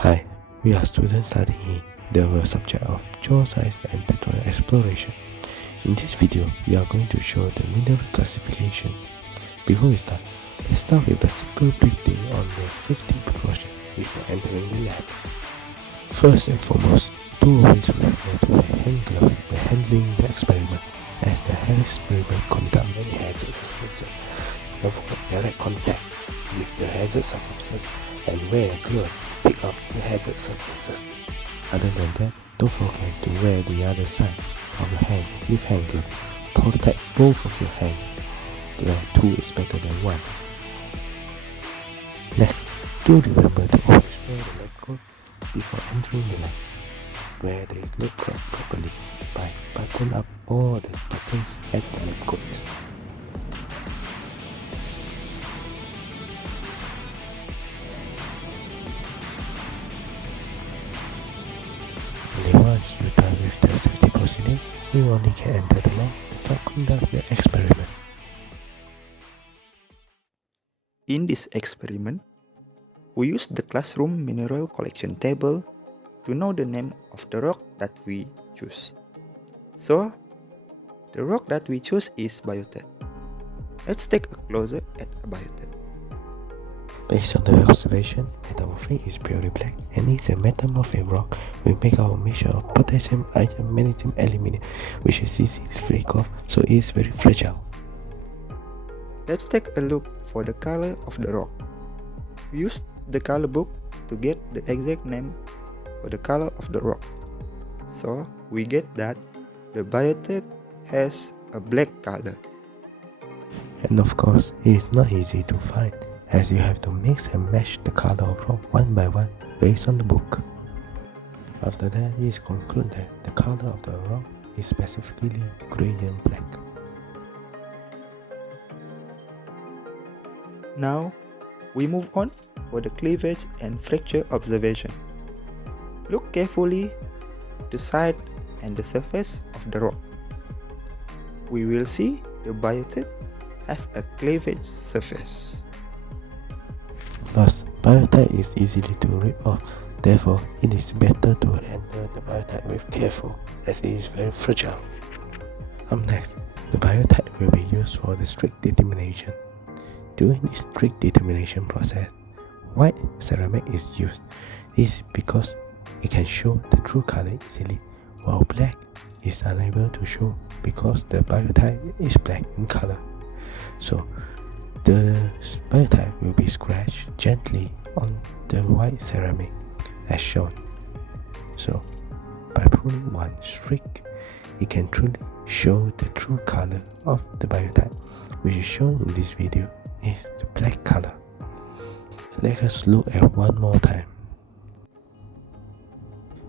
Hi, we are students studying the subject of geoscience and petroleum exploration. In this video, we are going to show the mineral classifications. Before we start, let's start with a simple briefing on the safety precaution before entering the lab. First and foremost, do always remember to wear hand gloves when handling the experiment, as the experiment contains many hazard substances. Avoid direct contact with the hazard substances and wear a glove to pick up the hazard substances. Other than that, don't forget to wear the other side of your hand with hand glove. Protect both of your hands. Two is better than one. Next, do remember to always wear the lab coat before entering the lab. Wear the lab coat properly by button up all the buttons at the lab coat. Only once you're done with the safety procedure, you only can enter the lab and start conduct the experiment. In this experiment, we use the classroom mineral collection table to know the name of the rock that we choose. So, the rock that we choose is biotite. Let's take a closer at a biotite. Based on the observation, metamorphic is purely black and is a metamorphic rock. We make our mixture of potassium, iron, magnesium, aluminium, which is easy to flake off, so it is very fragile. Let's take a look for the color of the rock. We use the color book to get the exact name for the color of the rock. So, we get that the biotite has a black color. And of course, it is not easy to find, as you have to mix and match the color of rock one by one based on the book. After that, it is concluded that the color of the rock is specifically gradient black. Now, we move on for the cleavage and fracture observation. Look carefully the side and the surface of the rock. We will see the biotite has a cleavage surface. Plus, biotite is easily to rip off, therefore it is better to handle the biotite with careful, as it is very fragile. Up next, the biotite will be used for the strict determination. During the strict determination process, white ceramic is used. This is because it can show the true color easily, while black is unable to show because the biotite is black in color. So, the biotite will be scratched gently on the white ceramic as shown. So, by pulling one streak, it can truly show the true color of the biotite, which is shown in this video is the black color. Let us look at one more time.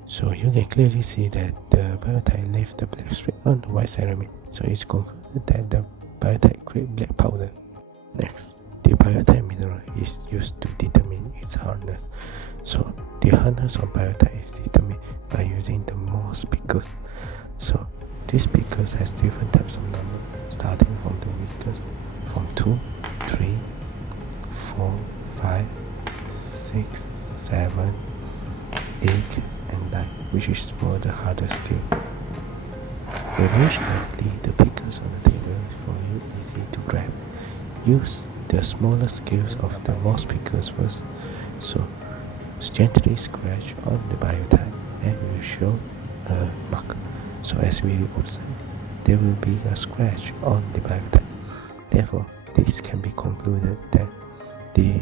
So you can clearly see that the biotite left the black streak on the white ceramic, so it's concluded that the biotite creates black powder. Next, the biotite mineral is used to determine its hardness. So the hardness of biotite is determined by using the Morse speakers. So these speakers has different types of numbers, starting from the weakest, from 2, 3, 4, 5, 6, 7, 8, and 9, which is for the hardest steel. Arrange neatly the pickers on the table for you easy to grab. Use the smaller scales of the Morse pickers first, so gently scratch on the biotite and will show a mark. So as we observe, there will be a scratch on the biotite. Therefore, this can be concluded that the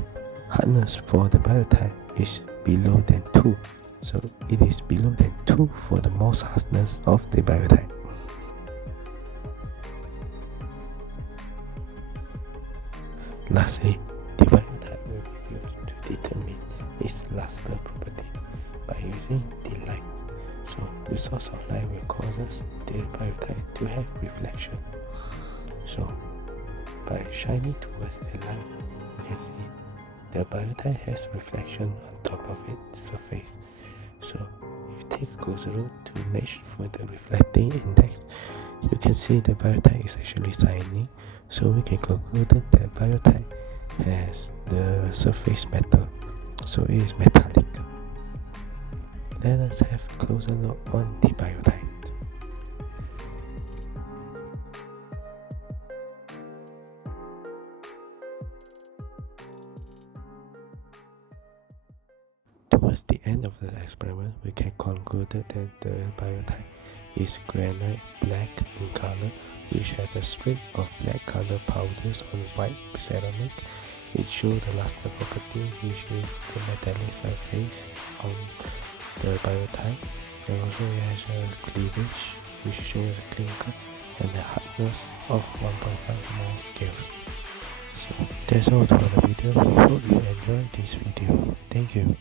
hardness for the biotite is below than 2. So it is below than 2 for the Morse hardness of the biotite. Lastly, the biotite will be used to determine its luster property by using the light. So the source of light will cause the biotite to have reflection. So by shining towards the light, you can see the biotite has reflection on top of its surface. So if you take a closer look to match for the reflecting index, you can see the biotite is actually shining. So we can conclude that biotite has the surface metal, so it is metallic. let us have a closer look on the biotite. Towards the end of the experiment, we can conclude that the biotite is granite black in color, which has a strip of black color powders on white ceramic. It shows the luster property, which is the metallic surface on the biotite, and also it has a cleavage, which shows a clinker, and the hardness of 1.5 mole scales. So that's all for the video. Hope you enjoyed this video. Thank you.